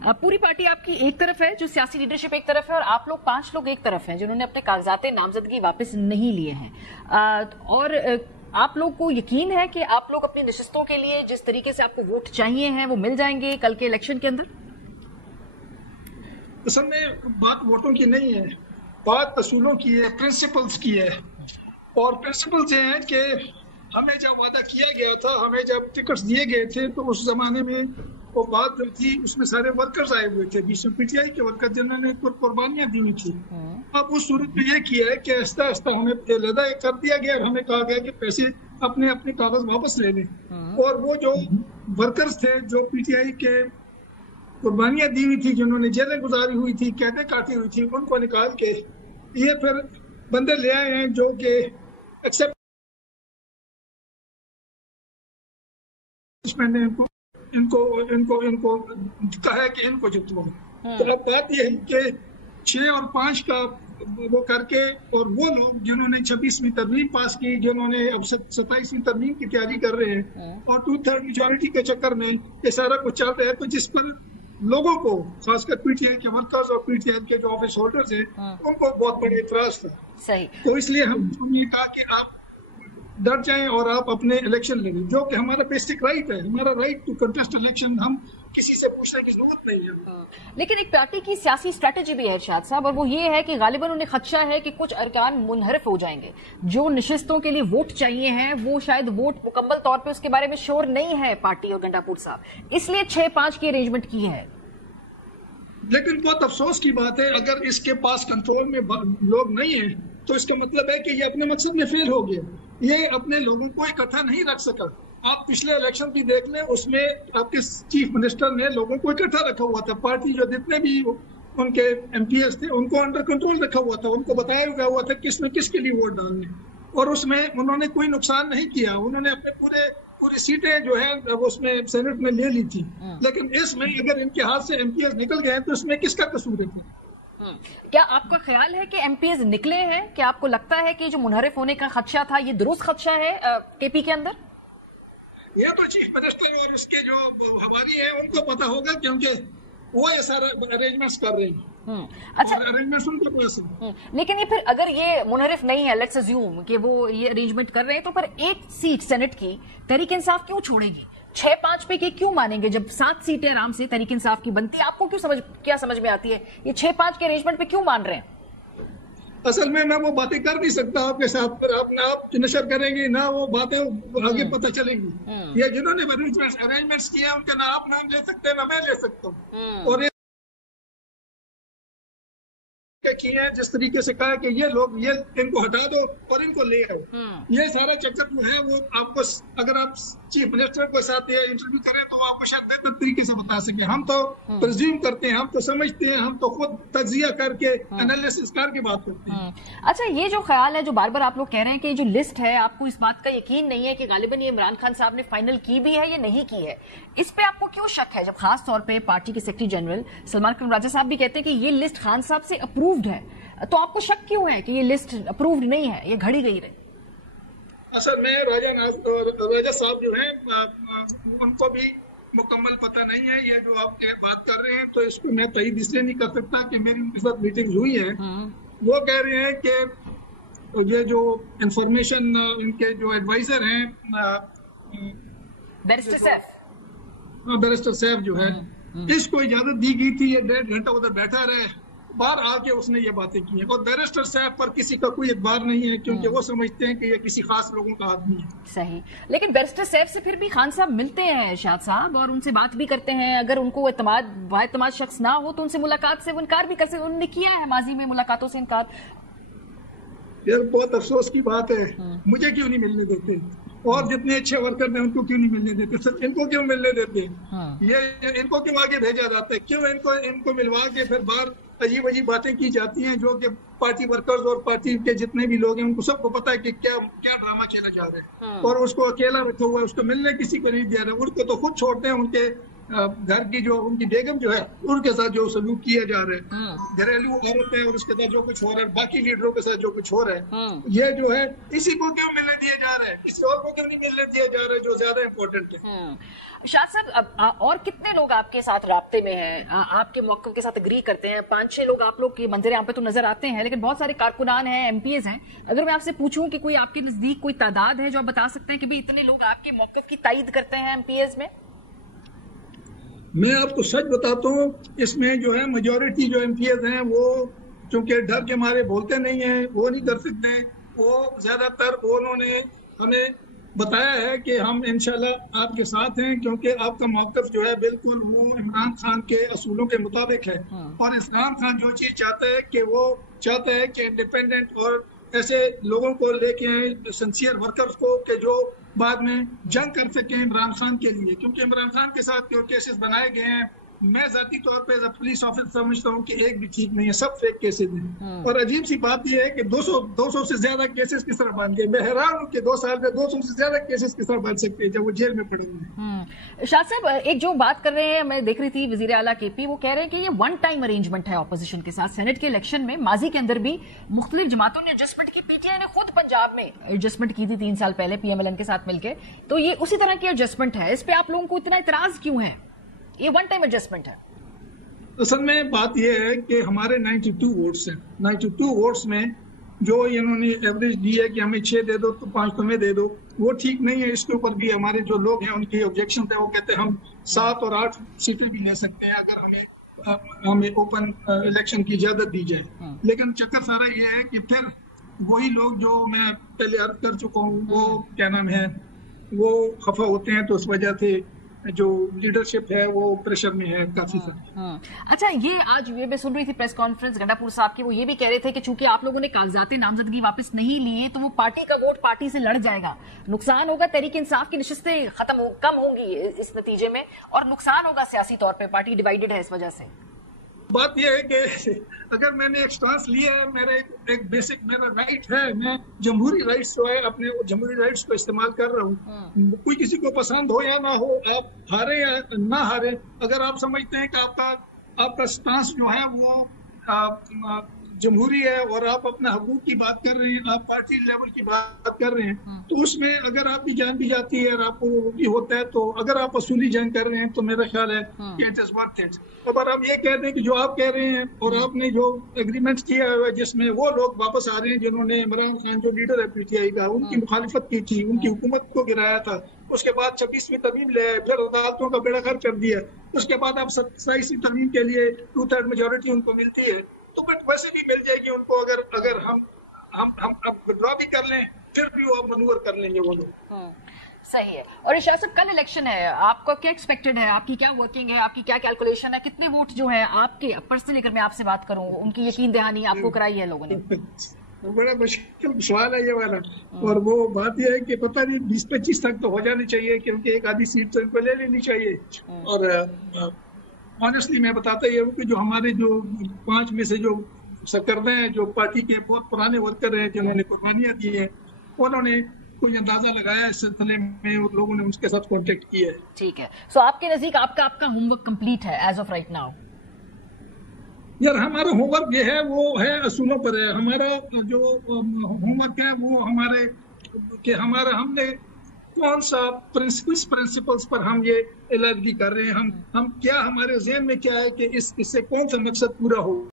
पूरी पार्टी आपकी एक तरफ है, जो सियासी लीडरशिप एक तरफ है, और आप लोग 5 लोग एक तरफ हैं जिन्होंने अपने कागजात नामजदगी वापस नहीं लिए हैं। और आप लोग को यकीन है कि आप लोग अपनी नशिस्तों के लिए जिस तरीके से आपको वोट चाहिए हैं वो मिल जाएंगे कल के इलेक्शन के अंदर? असल में बात वोटों की नहीं है, बात असूलों की है, प्रिंसिपल्स की है। और प्रिंसिपल्स ये हैं कि हमें जब वादा किया गया था, हमें जब टिकट्स दिए गए थे, तो उस जमाने में वो बात जो थी उसमें सारे वर्कर्स आए हुए थे, बीच में पीटीआई के वर्कर जिन्होंने कुर्बानियां दी हुई थी। अब उस सूरत में ये किया है कि आहिस्ता आहिस्ता हमें अलहदा कर दिया गया और हमें कहा गया कि पैसे अपने अपने कागज वापस ले लें। और वो जो वर्कर्स थे जो पीटीआई के कुर्बानियां दी हुई थी, जिन्होंने जेलें गुजारी हुई थी, कैदें काटी हुई थी, उनको निकाल के ये फिर बंदे ले आए हैं जो कि एक्सेप्ट मैंने इनको इनको इनको कहा है कि इनको जितवाओ। तो अब बात यह है कि 6 और 5 का वो करके, और वो लोग जिन्होंने 26वीं तरमीम पास की, जिन्होंने अब 27वीं तरमीम की तैयारी कर रहे हैं, और 2/3 मेजॉरिटी के चक्कर में ये सारा कुछ चल रहा है, तो जिस पर लोगों को, खासकर पीटीआई के वर्कर्स और पीटीआई के जो ऑफिस होल्डर्स हैं, उनको बहुत बड़ा इतराज था। सही। तो इसलिए हमने कहा कि आप डर जाएं और आप अपने इलेक्शन लड़ें, जो कि हमारा बेसिक राइट है, हमारा राइट टू कंटेस्ट इलेक्शन। हम किसी से पूछने की जरूरत नहीं है। लेकिन एक पार्टी की सियासी स्ट्रेटेजी भी है इरशाद साहब, और वो ये है कि गालिबन उन्हें खदशा है कि कुछ अरकान मुनहरफ हो जाएंगे। जो नशिस्तों के लिए वोट चाहिए हैं वो शायद वोट मुकम्मल तौर पे उसके बारे में श्योर नहीं है पार्टी और गंडापुर साहब, इसलिए 6-5 की अरेंजमेंट की है। लेकिन बहुत अफसोस की बात है, अगर इसके पास कंट्रोल में लोग नहीं है तो इसका मतलब है कि ये अपने मकसद में फेल हो गया। ये अपने लोगों को इकट्ठा नहीं रख सका। आप पिछले इलेक्शन भी देख लें, उसमें आपके चीफ मिनिस्टर ने लोगों को इकट्ठा रखा हुआ था। पार्टी जो जितने भी उनके एमपीएस थे उनको अंडर कंट्रोल रखा हुआ था, उनको बताया हुआ था किसमें किसके लिए वोट डालने, और उसमें उन्होंने कोई नुकसान नहीं किया। उन्होंने अपने पूरी सीटें जो है उसमें सेनेट में ले ली थी। लेकिन इसमें अगर इनके हाथ से एमपीएस निकल गए तो इसमें किसका कसूर है? क्या आपका ख्याल है कि एमपीएस निकले हैं? क्या आपको लगता है कि जो मुनहरिफ होने का खदशा था ये दुरुस्त खदशा है केपी के अंदर? ये तो चीफ मिनिस्टर और इसके जो हमारी है उनको पता होगा, क्योंकि वो ये सारे अरेंजमेंट्स कर रहे हैं। अच्छा, अरेंजमेंट्स उनके पास है। लेकिन ये फिर अगर ये मुनहरिफ नहीं है, लेट्स अज्यूम कि वो ये अरेंजमेंट कर रहे हैं, तो पर एक सीट सेनेट की तहरीक इंसाफ क्यों छोड़ेगी? 6-5 पे के क्यों मानेंगे जब 7 सीटें आराम से तहरीक इंसाफ की बनती है? आपको क्या समझ में आती है ये 6-5 के अरेंजमेंट पे क्यों मान रहे हैं? असल में मैं वो बातें कर नहीं सकता आपके साथ, पर आप नशर करेंगे ना वो बातें आगे पता चलेंगी। ये जिन्होंने अरेंजमेंट्स किए उनका ना आप नाम ले सकते हैं ना मैं ले सकता हूँ। और किए हैं जिस तरीके से कहा कि ये लोग ये इनको हटा दो और इनको ले आओ, ये सारा चक्कर जो है वो आपको, अगर आप चीफ मिनिस्टर के साथ ये इंटरव्यू करें तो आपको शायद बेहतर तरीके से बता सके। हम तो प्रिज्यूम करते हैं, हम तो समझते हैं, हम तो खुद तज्जिया करके एनालिसिस करके बात करते हैं। अच्छा, ये जो ख्याल है जो बार बार आप लोग कह रहे हैं कि जो लिस्ट है, आपको इस बात का यकीन नहीं है कि गालिबन ये इमरान खान साहब ने फाइनल की भी है या नहीं की है, इस पे आपको क्यों शक है? जब खास तौर पे पार्टी के सेक्रेटरी जनरल सलमान कमराजा साहब भी कहते हैं कि ये लिस्ट खान साहब से अप्रूव्ड है, तो आपको शक क्यों है कि ये लिस्ट अप्रूव्ड नहीं है, ये घड़ी गई रही? असल में राजा साहब जो हैं उनको भी मुकम्मल पता नहीं है। ये जो आप बात कर रहे हैं तो इसको मैं तईद इसलिए नहीं कर सकता कि मेरी उनके साथ मीटिंग हुई है। वो कह रहे हैं कि ये जो इंफॉर्मेशन इनके जो एडवाइजर हैं बैरिस्टर सैफ जो है, इसको इजाजत दी गई थी, ये 1.5 घंटा उधर बैठा रहे, बाहर आके उसने ये बातें की हैं। और बैरिस्टर साहब पर किसी का कोई एतबार नहीं है, क्योंकि वो समझते हैं कि ये किसी खास लोगों का आदमी है। सही, लेकिन बैरिस्टर साहब से फिर भी खान साहब मिलते हैं शाद साहब, और उनसे बात भी करते हैं। अगर उनको बाएतमाद शख्स ना हो तो उनसे मुलाकात से वो इनकार भी कर सकते, उन्होंने किया है माजी में मुलाकातों से इनकार। यार बहुत अफसोस की बात है, मुझे क्यों नहीं मिलने देते, और जितने अच्छे वर्कर हैं उनको क्यों नहीं मिलने देते, सिर्फ इनको क्यों मिलने देते? ये इनको क्यों आगे भेजा जाता है? क्यों इनको मिलवा के फिर बाहर अजीब अजीब बातें की जाती हैं, जो कि पार्टी वर्कर्स और पार्टी के जितने भी लोग हैं उनको सबको पता है कि क्या ड्रामा खेला जा रहा है। और उसको अकेला रखा हुआ है, उसको मिलने किसी को नहीं दे रहे, उनको तो खुद छोड़ते हैं, उनके घर की जो उनकी बेगम जो है उनके साथ जो सलूक किया जा रहा है, घरेलू औरत है और उसके साथ जो कुछ हो रहा है, बाकी लीडरों के साथ जो कुछ हो रहा है, ये जो है इसी को क्यों मिलने दिया जा रहा है, किसी और को क्यों नहीं मिलने दिया जा रहा है जो ज्यादा इम्पोर्टेंट है। शाह साहब, और कितने लोग आपके साथ राब्ते में हैं, आपके मौक़िफ़ के साथ एग्री करते हैं? 5-6 लोग आप लोग के मंजर यहाँ पे तो नजर आते हैं, लेकिन बहुत सारे कारकुनान हैं, एमपीएस हैं। अगर मैं आपसे पूछूं कि कोई आपके नजदीक कोई तादाद है जो आप बता सकते हैं कि भाई इतने लोग आपके मौक़िफ़ की तायद करते हैं एमपीएस में? मैं आपको सच बताता हूँ, इसमें जो है मेजॉरिटी जो एमपीएस हैं वो क्योंकि डर के मारे बोलते नहीं है, वो नहीं कर सकते, वो ज्यादातर उन्होंने हमें बताया है कि हम इंशाल्लाह आपके साथ हैं, क्योंकि आपका मौक़िफ़ जो है बिल्कुल वो इमरान खान के असूलों के मुताबिक है। और इमरान खान जो चीज चाहता है कि वो चाहता है कि इंडिपेंडेंट और ऐसे लोगों को लेके आए, सिंसियर वर्कर्स को, कि जो बाद में जंग कर सके इमरान खान के लिए, क्योंकि इमरान खान के साथ जो केसेस बनाए गए हैं, मैं जाती तौर पे एज अ पुलिस ऑफिसर समझता हूँ कि एक भी ठीक नहीं है, सब फेक केसेस हैं। और अजीब सी बात यह है कि 200 से ज्यादा केसेस किस तरह बन गए। मैं हैरान हूँ कि 2 साल में 200 से ज्यादा केसेस किस तरह बन सकते हैं जब वो जेल में पड़े हुए हैं। शाह साहब, एक जो बात कर रहे हैं, मैं देख रही थी वजीर आला केपी, वो कह रहे हैं कि ये वन टाइम अरेंजमेंट है ऑपोजिशन के साथ। सेनेट के इलेक्शन में माजी के अंदर भी मुख्तलिफ जमातों ने एडजस्टमेंट की, पीटीआई ने खुद पंजाब में एडजस्टमेंट की थी 3 साल पहले पीएमएलएन के साथ मिलकर, तो ये उसी तरह की एडजस्टमेंट है। इस पे आप लोगों को इतना इतराज क्यों है? ये वन टाइम एडजस्टमेंट है। असल में बात यह है कि हमारे 92 वोट्स हैं, 92 वोट्स में जो इन्होंने एवरेज दी है कि हमें 6 दे दो तो 5 तुम्हें दे दो, वो ठीक नहीं है। इसके ऊपर भी हमारे जो लोग हैं उनकी ऑब्जेक्शन है, वो कहते हैं हम 7 और 8 सीटें भी ले सकते हैं अगर हमें ओपन इलेक्शन की इजाजत दी जाए। लेकिन चक्कर सारा ये है कि फिर वही लोग जो मैं पहले अर्ज कर चुका हूँ, वो क्या नाम है, वो खफा होते हैं, तो उस वजह से जो लीडरशिप है वो प्रेशर में है काफी सारा। अच्छा, ये आज ये मैं सुन रही थी प्रेस कॉन्फ्रेंस गंडापुर साहब की, वो ये भी कह रहे थे कि चूंकि आप लोगों ने कागजात नामजदगी वापस नहीं लिए तो वो पार्टी का वोट पार्टी से लड़ जाएगा, नुकसान होगा, तहरीक इंसाफ की नशिस्तें कम होंगी इस नतीजे में, और नुकसान होगा सियासी तौर पर, पार्टी डिवाइडेड है इस वजह से। बात यह है कि अगर मैंने एक स्टांस लिया है, मेरा एक बेसिक मेरा राइट है, मैं जमहूरी राइट्स जो है अपने जमहूरी राइट्स को इस्तेमाल कर रहा हूँ। कोई किसी को पसंद हो या ना हो, आप हारे या ना हारे, अगर आप समझते हैं कि आपका स्टांस जो है वो जमहूरी है और आप अपना हकूक की बात कर रहे हैं, आप पार्टी लेवल की बात कर रहे हैं, तो उसमें अगर आपकी जान भी जाती है और आपको वो भी होता है, तो अगर आप असूली जंग कर रहे हैं तो मेरा ख्याल है कि इट इज वर्थ इट। अगर हम ये कहते हैं कि जो आप कह रहे हैं और आपने जो एग्रीमेंट किया हुआ है जिसमें वो लोग वापस आ रहे हैं जिन्होंने इमरान खान जो लीडर है पीटीआई का, उनकी मुखालिफत की थी, उनकी हुकूमत को गिराया था, उसके बाद 26वीं तरमीम ले आए, फिर अदालतों का बेड़ा गर्क कर दिया, उसके बाद अब 27वीं तरमीम के लिए 2/3 मेजोरिटी उनको मिलती है, तो बट वैसे भी मिल जाएगी उनको अगर हम विड्रॉ भी कर लें, फिर भी वो मनूवर कर लेंगे वो लोग। सही है। और इशार साहब, कल इलेक्शन है, आपका क्या एक्सपेक्टेड है, आपकी क्या वर्किंग है, आपकी क्या कैलकुलेशन है, कितने वोट जो है आपके पर्सनली अगर मैं आपसे बात करूं, उनकी यकीन दहानी आपको कराई है लोगों ने? बड़ा मुश्किल सवाल है ये वाला, और वो बात यह है कि पता नहीं 20-25 तक तो हो जानी चाहिए, क्योंकि एक आधी सीट तो इनको ले लेनी चाहिए। और ऑनेस्टली मैं बताता ये हूँ कि जो हमारे जो 5 में से जो सरकर्दे हैं, जो पार्टी के बहुत पुराने वर्कर हैं जिन्होंने कुर्बानियां दी हैं, उन्होंने कोई अंदाजा लगाया इस सिलसिले में और लोगों ने उसके साथ कांटेक्ट किया है। ठीक है, सो आपके नजदीक आपका होमवर्क कंप्लीट है एज ऑफ राइट नाउ? यार हमारा होमवर्क ये है, वो है असूलों पर है। हमारा जो होमवर्क है वो हमने कौन सा प्रिंसिपल्स पर हम ये एलर्जी कर रहे हैं, हम क्या, हमारे ज़हन में क्या है कि इससे कौन सा मकसद पूरा हो।